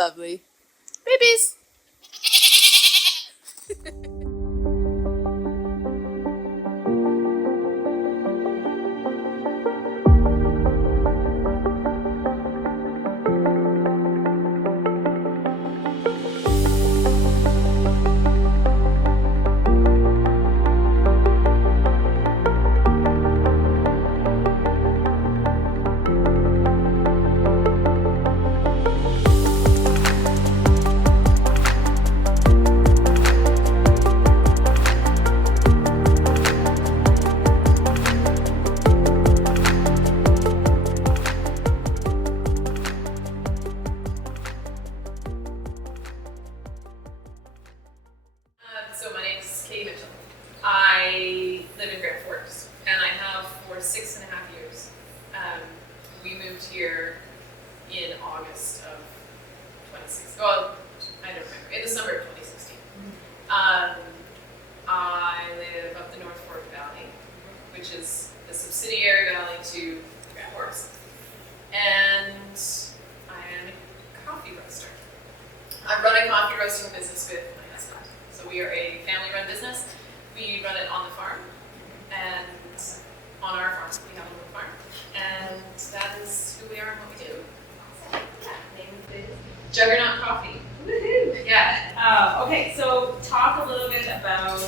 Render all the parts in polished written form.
lovely. Babies! So my name is Katie Mitchell. I live in Grand Forks, and I have for 6.5 years. We moved here in August of 2016. Well, I don't remember. In the summer of 2016. I live up the North Fork Valley, which is the subsidiary valley to Grand Forks, and I am a coffee roaster. I run a coffee roasting business with my husband. So we are a family-run business. We run it on the farm, and on our farm, we have a little farm, and that is who we are and what we do. Awesome. Yeah, name of it. Juggernaut Coffee. Woohoo! Yeah. Okay, so talk a little bit about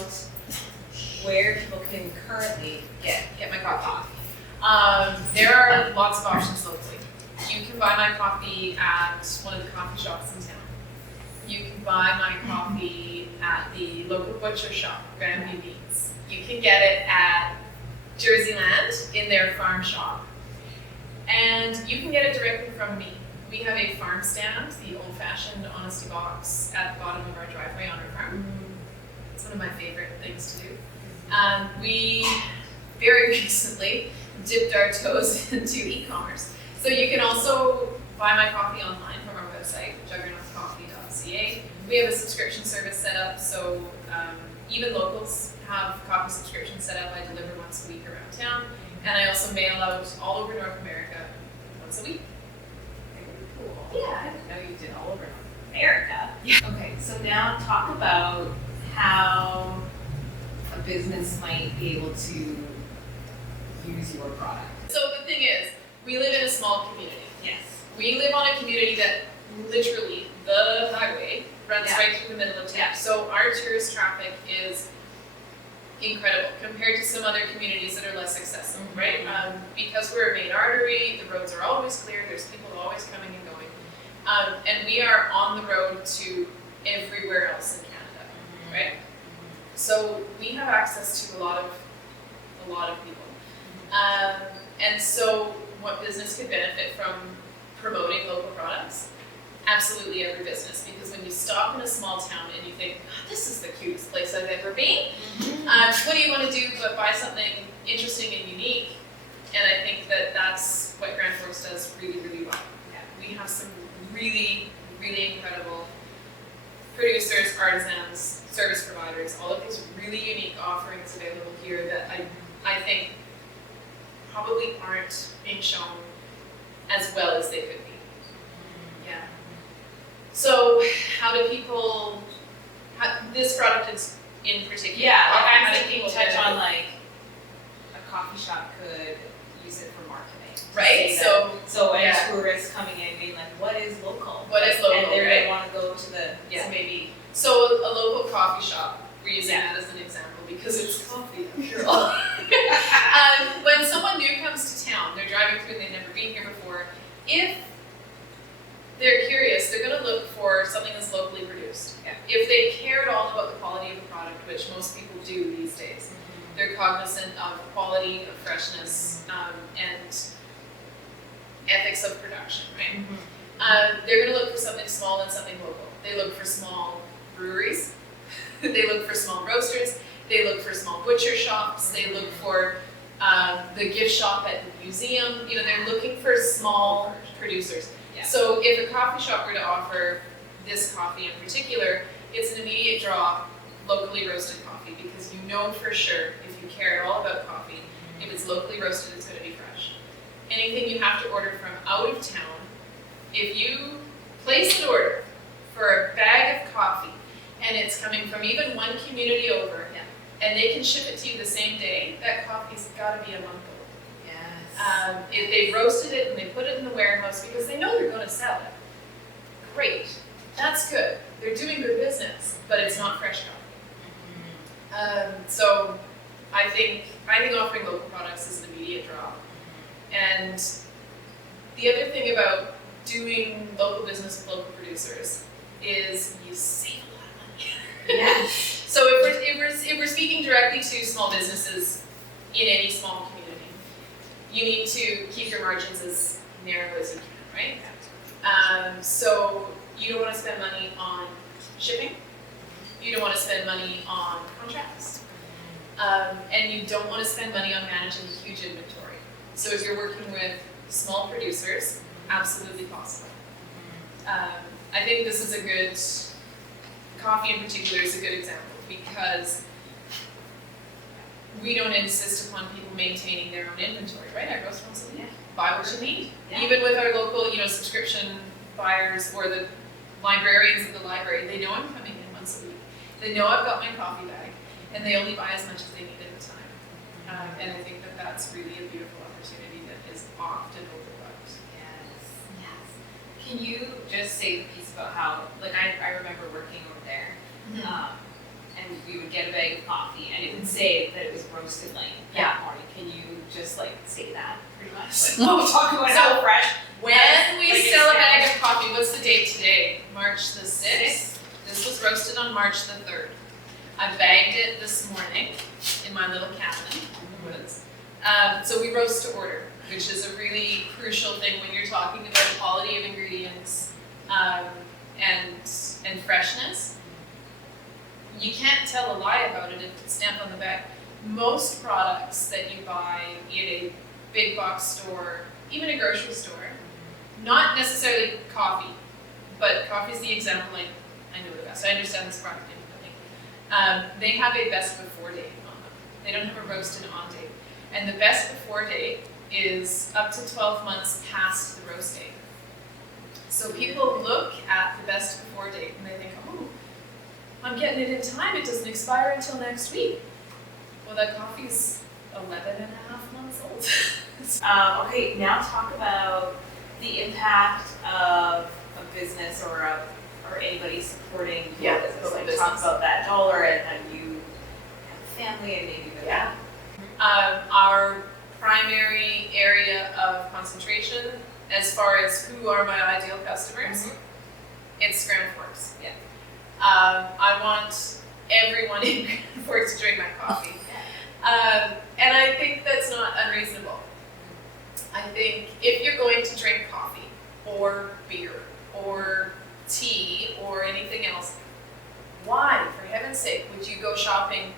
where people can currently Get my coffee. There are lots of options locally. You can buy my coffee at one of the coffee shops in town. You can buy my coffee at the local butcher shop, Grandview Beans. You can get it at Jerseyland in their farm shop. And you can get it directly from me. We have a farm stand, the old-fashioned honesty box at the bottom of our driveway on our farm. It's one of my favorite things to do. We very recently dipped our toes into e-commerce. So you can also buy my coffee online from our website, juggernautcoffee.ca. We have a subscription service set up, so even locals have coffee subscriptions set up. I deliver once a week around town, and I also mail out all over North America once a week. Very cool. Yeah, I didn't know you did all over North America. Yeah. Okay, so now talk about how a business might be able to use your product. So the thing is, we live in a small community. Yes. We live on a community that literally, the highway runs right through the middle of town. Yeah. So our tourist traffic is incredible compared to some other communities that are less accessible, right? Because we're a main artery, the roads are always clear, there's people always coming and going. And we are on the road to everywhere else in Canada, right? So we have access to a lot of people. And so what business could benefit from promoting local products? Absolutely every business, because when you stop in a small town and you think, oh, this is the cutest place I've ever been, what do you want to do but buy something interesting and unique? And I think that that's what Grand Forks does really, really well. Yeah. We have some really, really incredible producers, artisans, service providers, all of these really unique offerings available here that I think probably aren't being shown as well as they could be. Yeah. So how do people, this product is in particular. Yeah, like how I'm do thinking people touch benefit? on like a coffee shop could use it for marketing. to Right, say so- that. So yeah. a tourist coming in being like, what is local? What is local, And they're right? gonna wanna go to the, Yeah. so maybe, So a local coffee shop, we're using that as an example because it's coffee after all. When someone new comes to town, they're driving through, they've never been here before, if they're curious, they're gonna look for something that's locally produced. Yeah. If they care at all about the quality of the product, which most people do these days, they're cognizant of quality, of freshness, and ethics of production, right? They're gonna look for something small and something local. They look for small breweries, they look for small roasters, they look for small butcher shops, they look for the gift shop at the museum. You know, they're looking for small producers. Yeah. So if a coffee shop were to offer this coffee in particular, it's an immediate draw, locally roasted coffee, because you know for sure, if you care at all about coffee, if it's locally roasted, it's gonna be fresh. Anything you have to order from out of town, if you place an order for a bag of coffee, and it's coming from even one community over, and they can ship it to you the same day, that coffee's got to be a month old. Yes. If they roasted it and they put it in the warehouse because they know they're going to sell it, great, that's good. They're doing good business, but it's not fresh coffee. So I think offering local products is an immediate draw. And the other thing about doing local business with local producers is you save a lot of money. Yes. So if we're speaking directly to small businesses in any small community, you need to keep your margins as narrow as you can, right? So you don't want to spend money on shipping. You don't want to spend money on contracts. And you don't want to spend money on managing a huge inventory. So if you're working with small producers, absolutely possible. I think this is a good, coffee in particular is a good example because we don't insist upon people maintaining their own inventory, right? Our responsibility, buy what you need. Yeah. Even with our local, subscription buyers or the librarians at the library, they know I'm coming in once a week. They know I've got my coffee bag, and they only buy as much as they need at a time. And I think that that's really a beautiful opportunity that is often overlooked. Yes. Can you just say the piece about how, like, I remember working over there, and we would get a bag of coffee, and it would say that it was roasted like that morning. Can you just like say that pretty much? Like, talk about how fresh. When we sell a bag of coffee, what's the date today? March the 6th. This was roasted on March the 3rd. I bagged it this morning in my little cabin in the woods. So we roast to order, which is a really crucial thing when you're talking about quality of ingredients and freshness. You can't tell a lie about it if it's stamped on the back. Most products that you buy in a big box store, even a grocery store, not necessarily coffee, but coffee is the example I know the best. I understand this product infinitely. They have a best before date on them. They don't have a roasted on date. And the best before date is up to 12 months past the roast date. So people look at the best before date and they think, oh, I'm getting it in time, it doesn't expire until next week. Well, that coffee's 11 and a half months old. Okay, now talk about the impact of a business or anybody supporting your business. local Like business. talk about that dollar and you have a family and maybe the Our primary area of concentration, as far as who are my ideal customers, it's Grand Forks. Yeah. I want everyone in Grand Forks to drink my coffee. And I think that's not unreasonable. I think if you're going to drink coffee or beer or tea or anything else, why, for heaven's sake, would you go shopping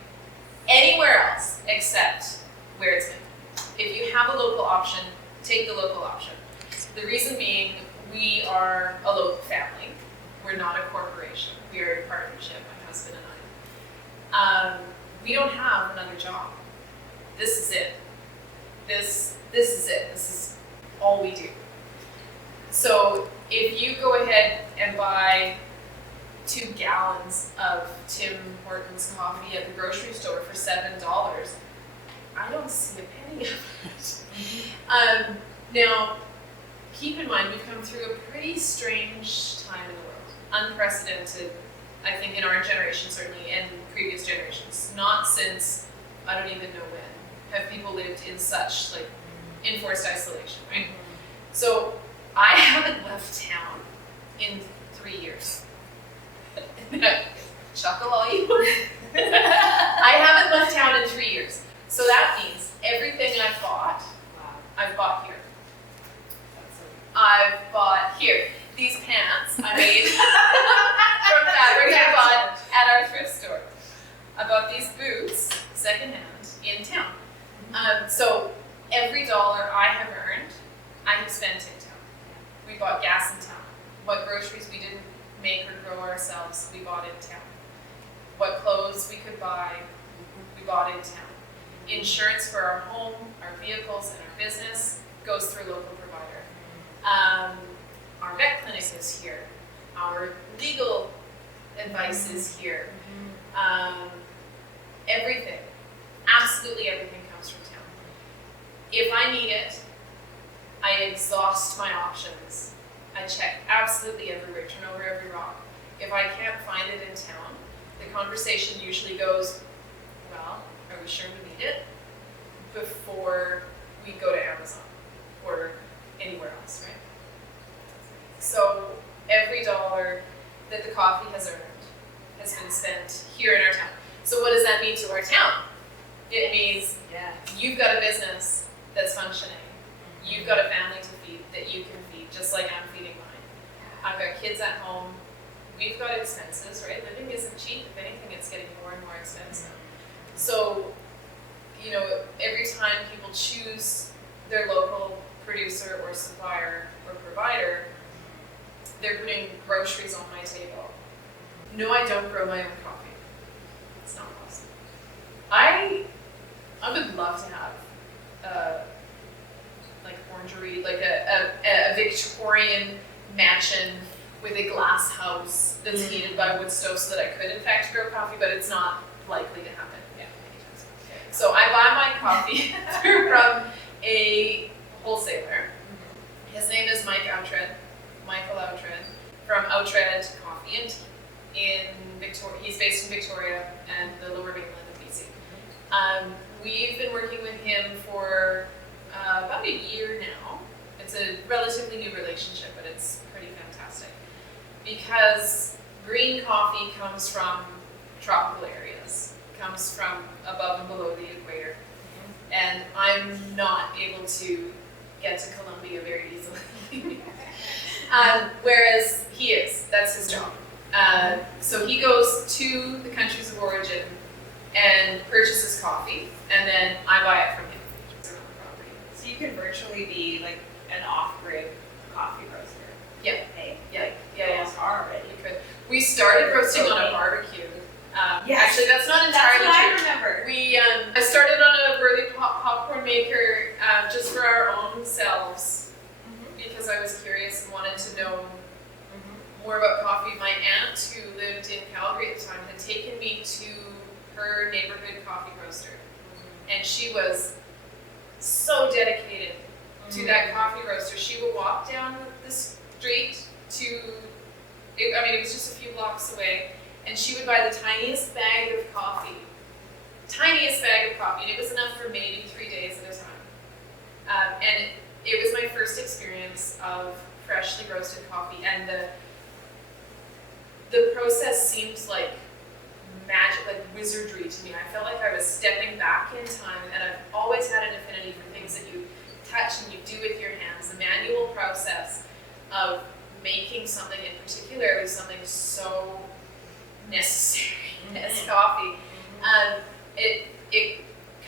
anywhere else except where it's made? If you have a local option, take the local option. The reason being, we are a local family. We're not a corporation. We are a partnership, my husband and I. We don't have another job. This is it. This is it. This is all we do. So if you go ahead and buy 2 gallons of Tim Hortons coffee at the grocery store for $7, I don't see a penny of it. Now, keep in mind, we've come through a pretty strange time in the world. Unprecedented, I think, in our generation, certainly, and previous generations. Not since, I don't even know when, have people lived in such, enforced isolation, right? So, I haven't left town in 3 years. Chuckle all you want. I haven't left town in 3 years. So that means everything I've bought here. I've bought here. These pants I made from fabric I bought at our thrift store. I bought these boots secondhand in town. So every dollar I have earned, I have spent in town. We bought gas in town. What groceries we didn't make or grow ourselves, we bought in town. What clothes we could buy, we bought in town. Insurance for our home, our vehicles, and our business goes through a local provider. Our vet clinic is here. our legal advice is here. Everything, absolutely everything comes from town. If I need it, I exhaust my options. I check absolutely everywhere, turn over every rock. If I can't find it in town, the conversation usually goes, well, are we sure we need it? Before we go to Amazon or anywhere else, right? So every dollar that the coffee has earned has been spent here in our town. So what does that mean to our town? It means you've got a business that's functioning. You've got a family to feed that you can feed, just like I'm feeding mine. I've got kids at home. We've got expenses, right? Living isn't cheap. If anything, it's getting more and more expensive. So, you know, every time people choose their local producer or supplier or provider, they're putting groceries on my table. No, I don't grow my own coffee. It's not possible. I would love to have like orangery, like a Victorian mansion with a glass house that's heated by wood stove so that I could in fact grow coffee, but it's not likely to happen. So I buy my coffee from a wholesaler. His name is Michael Outred, from Outred Coffee and Tea in Victoria. He's based in Victoria and the Lower Mainland of BC. We've been working with him for about a year now. It's a relatively new relationship, but it's pretty fantastic because green coffee comes from tropical areas, comes from above and below the equator, and I'm not able to get to Colombia very easily. Whereas he is, that's his job. So he goes to the countries of origin and purchases coffee, and then I buy it from him. So you can virtually be like an off-grid coffee roaster. Yep. Hey, Yeah. are already. You could. We started roasting on a barbecue. Actually, that's not entirely That's what true. I remember. I started on a burley popcorn maker just for our own selves because I was curious and wanted to know more about coffee. My aunt, who lived in Calgary at the time, had taken me to her neighborhood coffee roaster, and she was so dedicated to that coffee roaster. She would walk down the street it was just a few blocks away, and she would buy the tiniest bag of coffee, and it was enough for maybe 3 days at a time. And it was my first experience of freshly roasted coffee, and the process seemed like magic, like wizardry to me. I felt like I was stepping back in time, and I've always had an affinity for things that you touch and you do with your hands. The manual process of making something, in particular, something so necessary as coffee. It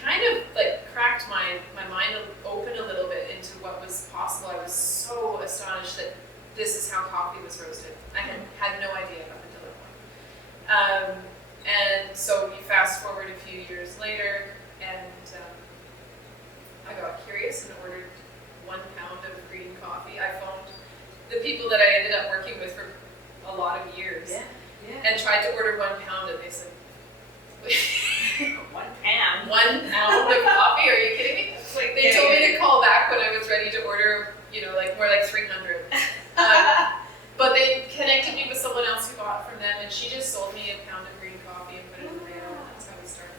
kind of like cracked my mind open a little bit into what was possible. I was so astonished that this is how coffee was roasted. I had no idea up until that point. And so we fast forward a few years later, and I got curious and ordered 1 pound of green coffee. I phoned the people that I ended up working with for a lot of years and tried to order 1 pound, and they said, 1 pound? 1 pound of coffee? Are you kidding me? Like, they told me to call back when I was ready to order, more like 300. But they connected me with someone else who bought from them, and she just sold me a pound of green coffee and put it in the mail. That's how we started.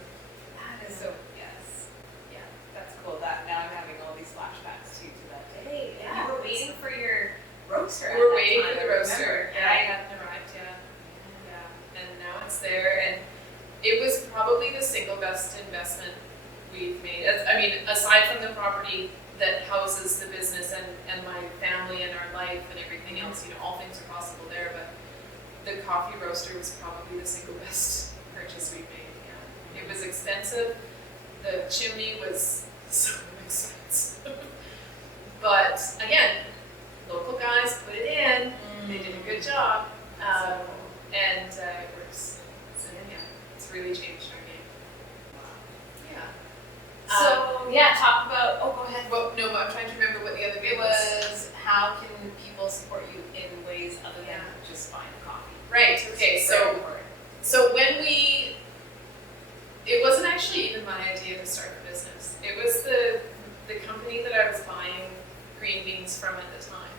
That is so, yes. Yeah, that's cool. Now I'm having all these flashbacks too to that day. Yeah. You were waiting for your roaster. We were waiting for the roaster, and I I hadn't arrived yet. Yeah, and now it's there, and it was probably the single best investment we've made. Aside from the property that houses the business and my family and our life and everything else, all things are possible there, but the coffee roaster was probably the single best purchase we've made. Yeah. It was expensive. The chimney was so expensive. But again, local guys put it in. They did a good job. And it works. So yeah, it's really changed our game. Yeah. Talk about, go ahead. Well, no, I'm trying to remember what the other bit It was how can people support you in ways other than just buying So it wasn't actually even my idea to start the business. It was the company that I was buying green beans from at the time.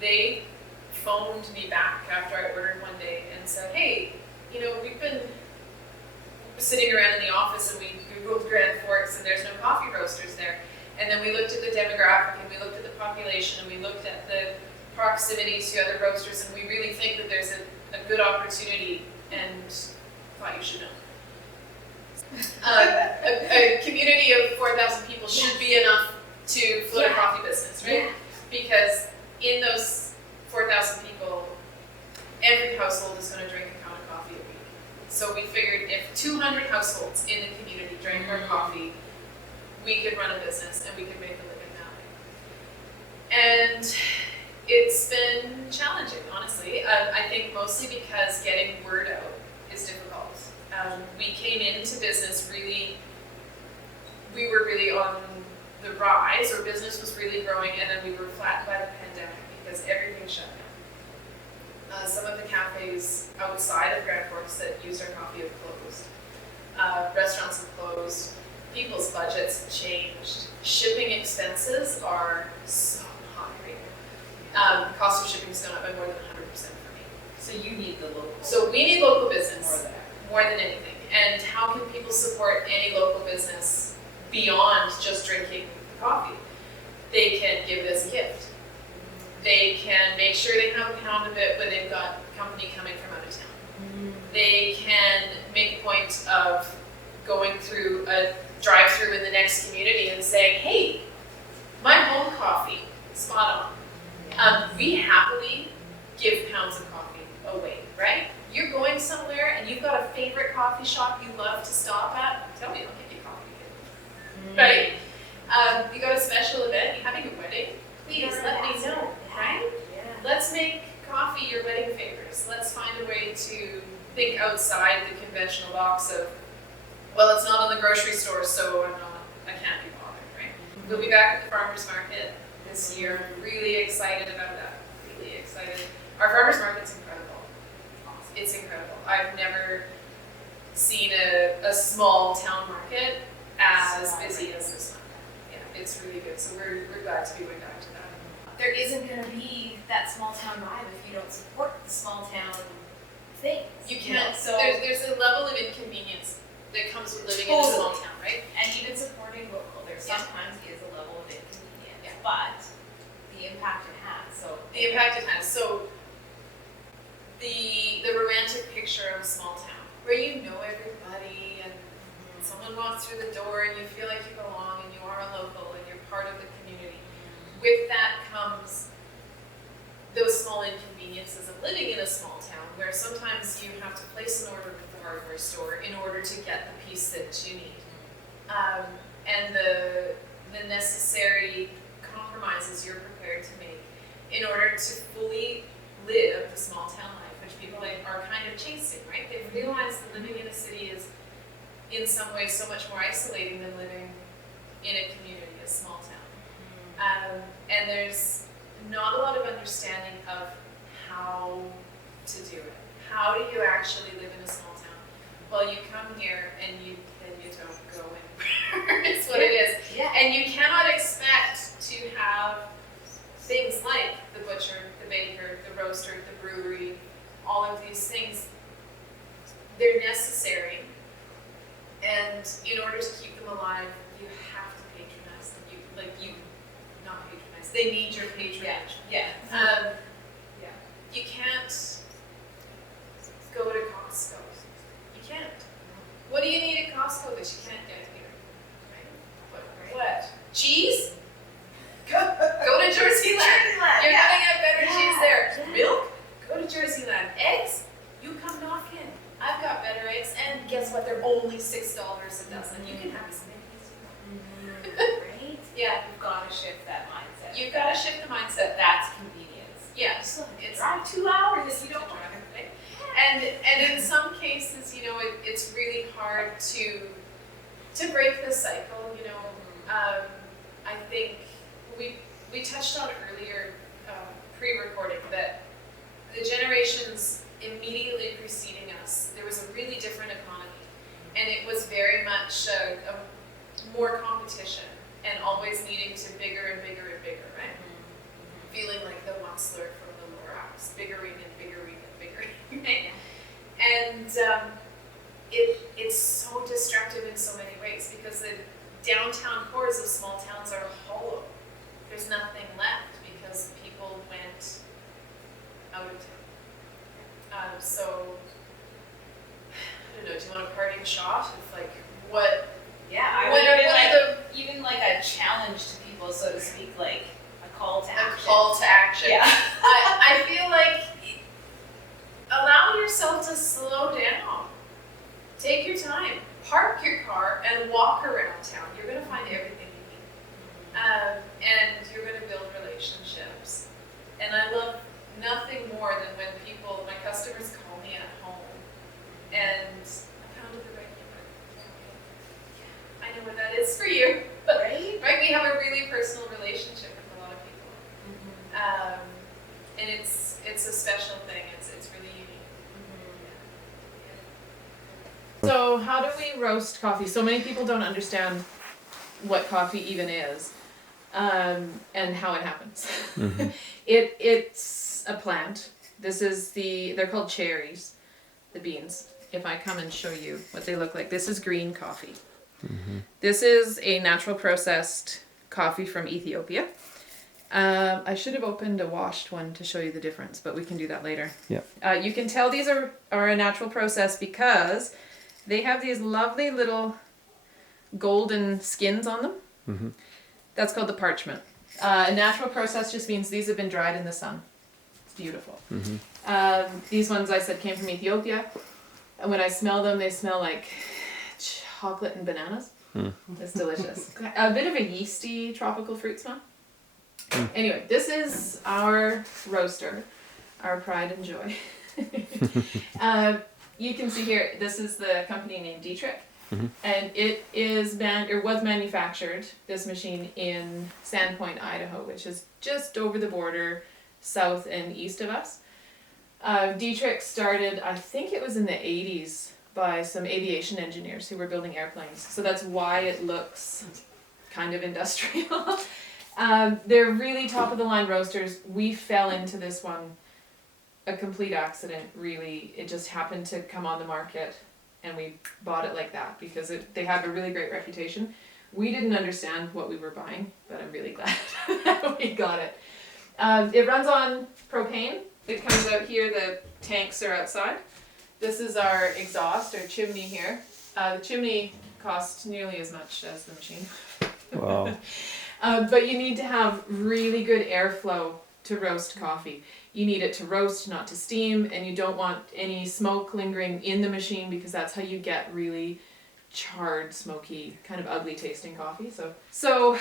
They phoned me back after I ordered one day and said, hey, we've been sitting around in the office and we Googled Grand Forks and there's no coffee roasters there. And then we looked at the demographic and we looked at the population and we looked at the proximity to other roasters and we really think that there's a good opportunity and thought you should know. A community of 4,000 people should be enough to float a coffee business, right? Yeah. Because in those 4,000 people, every household is going to drink a pound of coffee a week. So we figured if 200 households in the community drank our coffee, we could run a business and we could make a living that way. And it's been challenging, honestly. I think mostly because getting word out is difficult. We came into business we were really on the rise, or business was really growing, and then we were flattened by the pandemic because everything shut down. Some of the cafes outside of Grand Forks that used our coffee have closed. Restaurants have closed. People's budgets have changed. Shipping expenses are so high right now. Cost of shipping has gone up by more than 100% for me. So you need the local. So we need local business More than more than anything. And how can people support any local business beyond just drinking coffee? They can give it as a gift. They can make sure they have a pound of it when they've got company coming from out of town. They can make a point of going through a drive-through in the next community and saying, hey, my home coffee, spot on. We happily give pounds of coffee away, right? You're going somewhere and you've got a favorite coffee shop you love to stop at, tell me, I'll give you coffee. Right? You got a special event, you're having a wedding, please let me know, right? Yeah. Let's make coffee your wedding favors. Let's find a way to think outside the conventional box of, well, it's not on the grocery store, so I can't be bothered, right? We'll be back at the farmer's market this year. I'm really excited about that. Really excited. Our farmer's market's incredible. It's incredible. I've never seen a small town market as busy as this one. Yeah, it's really good. So we're glad to be going back to that. There isn't going to be that small town vibe if you don't support the small town things. You can't. So There's a level of inconvenience that comes with living in a small town, right? and even supporting local, there sometimes is a level of inconvenience, Yeah. but the impact it has. So The impact it has. So the romantic picture of a small town where you know everybody and someone walks through the door and you feel like you belong and you are a local and you're part of the community. With that comes those small inconveniences of living in a small town where sometimes you have to place an order with the hardware store in order to get the piece that you need. And the necessary compromises you're prepared to make in order to fully live the small town life, which people are kind of chasing, right? They've realized that living in a city is in some ways so much more isolating than living in a community, a small town. And there's not a lot of understanding of how to do it. How do you actually live in a small town? Well, you come here and you don't go anywhere. It's what it is. yeah. And you cannot expect to have things like the butcher, the baker, the roaster, the brewery, all of these things. They're necessary. And in order to keep them alive, you have to patronize them. Not patronize, they need your patronage. Yeah. You can't go to Costco. You can't. What do you need at Costco that you can't get here? Right? What? Cheese? Go to Jersey Land. You're gonna get better cheese there. Yeah. Milk? Go to Jersey Land. Eggs? You come knock in. I've got better eggs, and guess what? They're only $6 a dozen. You can have as many as you want. Right? Yeah, You've got to shift that mindset. you've got to shift the mindset. That's convenience. Yeah, It's drive 2 hours if you don't drive want it, right? And in some cases, it's really hard to break the cycle. I think we touched on earlier, pre-recording, that the generations immediately preceding us, there was a really different economy. And it was very much a more competition and always needing to bigger and bigger and bigger, right? Feeling like the Whistler from the Lower Alps, biggering and biggering and biggering, right? And it's so destructive in so many ways because the downtown cores of small towns are hollow. There's nothing left because people went out of town. So, I don't know, do you want a parting shot of like what? Yeah, I what would are, even what like, are the even like a challenge to people, so to speak, like a call to action. a call to action? Yeah. I feel like allow yourself to slow down. Take your time. Park your car and walk around town. You're going to find everything you need. And you're going to build relationships. And I love nothing more than when my customers call me at home and I pounded the regular. I know what that is for you. Right? Right? We have a really personal relationship with a lot of people. And it's a special thing. It's really unique. So how do we roast coffee? So many people don't understand what coffee even is, and how it happens. It's a plant. They're called cherries, the beans. If I come and show you what they look like, this is green coffee. This is a natural processed coffee from Ethiopia. I should have opened a washed one to show you the difference, but we can do that later. Yeah. You can tell these are a natural process because they have these lovely little golden skins on them. That's called the parchment. A natural process just means these have been dried in the sun. It's beautiful. These ones I said came from Ethiopia. And when I smell them, they smell like chocolate and bananas. It's delicious. A bit of a yeasty tropical fruit smell. Anyway, this is our roaster, our pride and joy. You can see here, this is the company named Dietrich, and it was manufactured, this machine, in Sandpoint, Idaho, which is just over the border, south and east of us. Dietrich started, I think it was in the 80s, by some aviation engineers who were building airplanes. So that's why it looks kind of industrial. They're really top of the line roasters. We fell into this one a complete accident, really. It just happened to come on the market and we bought it like that because they have a really great reputation. We didn't understand what we were buying, but I'm really glad that we got it. It runs on propane. It comes out here, the tanks are outside. This is our exhaust, our chimney here. The chimney costs nearly as much as the machine. Wow. But you need to have really good airflow to roast coffee. You need it to roast, not to steam, and you don't want any smoke lingering in the machine because that's how you get really charred, smoky, kind of ugly tasting coffee. So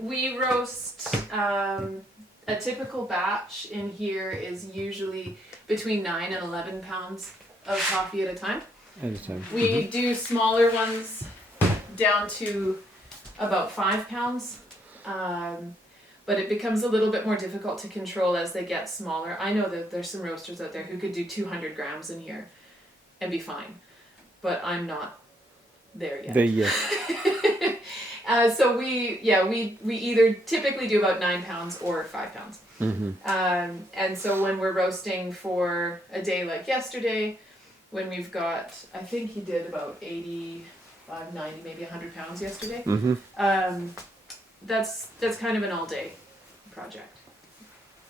we roast, a typical batch in here is usually between 9 and 11 pounds of coffee at a time. We do smaller ones down to about 5 pounds. But it becomes a little bit more difficult to control as they get smaller. I know that there's some roasters out there who could do 200 grams in here and be fine, but I'm not there yet. So we either typically do about 9 pounds or 5 pounds. And so when we're roasting for a day like yesterday, when we've got, I think he did about 85, 90, maybe 100 pounds yesterday. That's kind of an all-day project.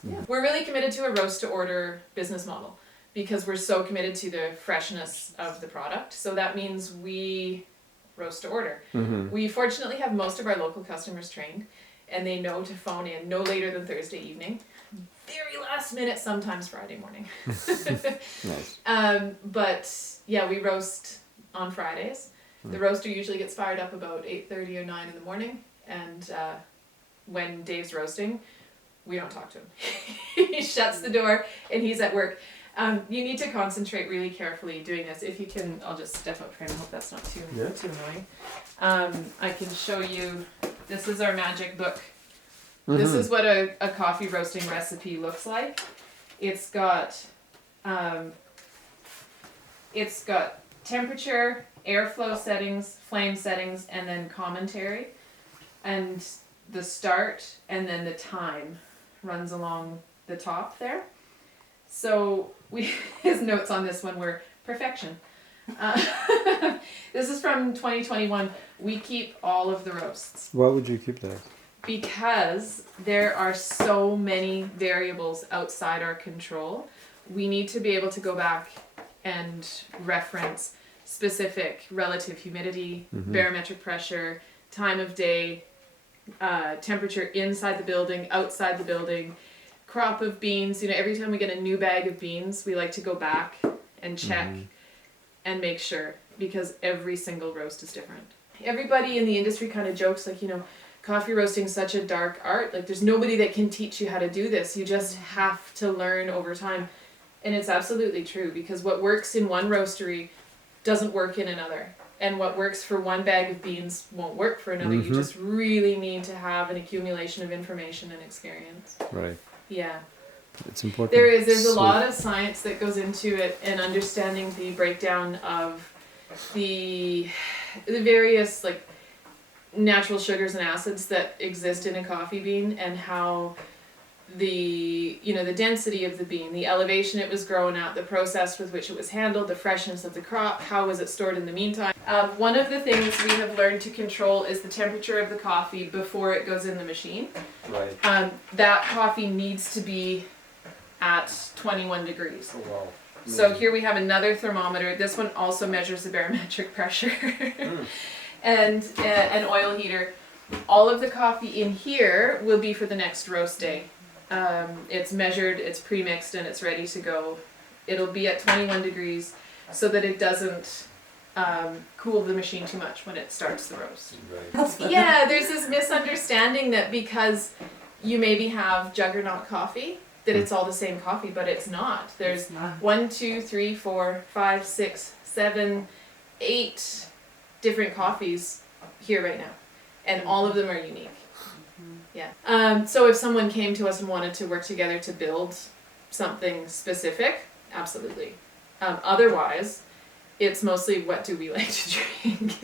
Yeah. We're really committed to a roast-to-order business model because we're so committed to the freshness of the product. So that means we roast to order. We fortunately have most of our local customers trained, and they know to phone in no later than Thursday evening. Very last minute, sometimes Friday morning. Nice. But yeah, we roast on Fridays. The roaster usually gets fired up about 8:30 or 9 in the morning. And when Dave's roasting, we don't talk to him. He shuts the door and he's at work. You need to concentrate really carefully doing this. If you can, I'll just step up here and hope that's not too annoying. I can show you, this is our magic book. This is what a coffee roasting recipe looks like. It's got it's got temperature, airflow settings, flame settings, and then commentary. And the start and then the time runs along the top there. So his notes on this one were perfection. This is from 2021. We keep all of the roasts. Why would you keep that? Because there are so many variables outside our control. We need to be able to go back and reference specific relative humidity, barometric pressure, time of day, temperature inside the building, outside the building, crop of beans. Every time we get a new bag of beans, we like to go back and check and make sure, because every single roast is different. Everybody in the industry kind of jokes like, coffee roasting is such a dark art. Like there's nobody that can teach you how to do this. You just have to learn over time. And it's absolutely true, because what works in one roastery doesn't work in another. And what works for one bag of beans won't work for another. You just really need to have an accumulation of information and experience. Right. Yeah. It's important. There's a lot of science that goes into it, and understanding the breakdown of the various like natural sugars and acids that exist in a coffee bean, and how the density of the bean, the elevation it was grown at, the process with which it was handled, the freshness of the crop, how was it stored in the meantime. One of the things we have learned to control is the temperature of the coffee before it goes in the machine. Right. That coffee needs to be at 21 degrees. Oh, wow. So here we have another thermometer. This one also measures the barometric pressure. And an oil heater. All of the coffee in here will be for the next roast day. It's measured, it's pre-mixed, and it's ready to go. It'll be at 21 degrees so that it doesn't cool the machine too much when it starts the roast. Right. Yeah, there's this misunderstanding that because you maybe have Juggernaut coffee, that it's all the same coffee, but it's not. There's 1, 2, 3, 4, 5, 6, 7, 8 different coffees here right now, and all of them are unique. Yeah. So if someone came to us and wanted to work together to build something specific, absolutely. Otherwise, it's mostly what do we like to drink,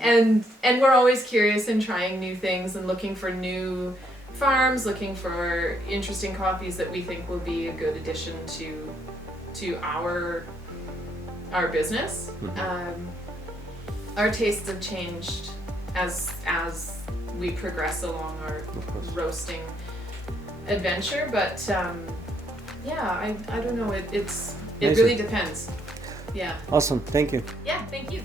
and we're always curious and trying new things and looking for new farms, looking for interesting coffees that we think will be a good addition to our business. Our tastes have changed as we progress along our roasting adventure, but yeah, I don't know. It Nice. really depends. Yeah. Awesome. Thank you. Yeah. Thank you.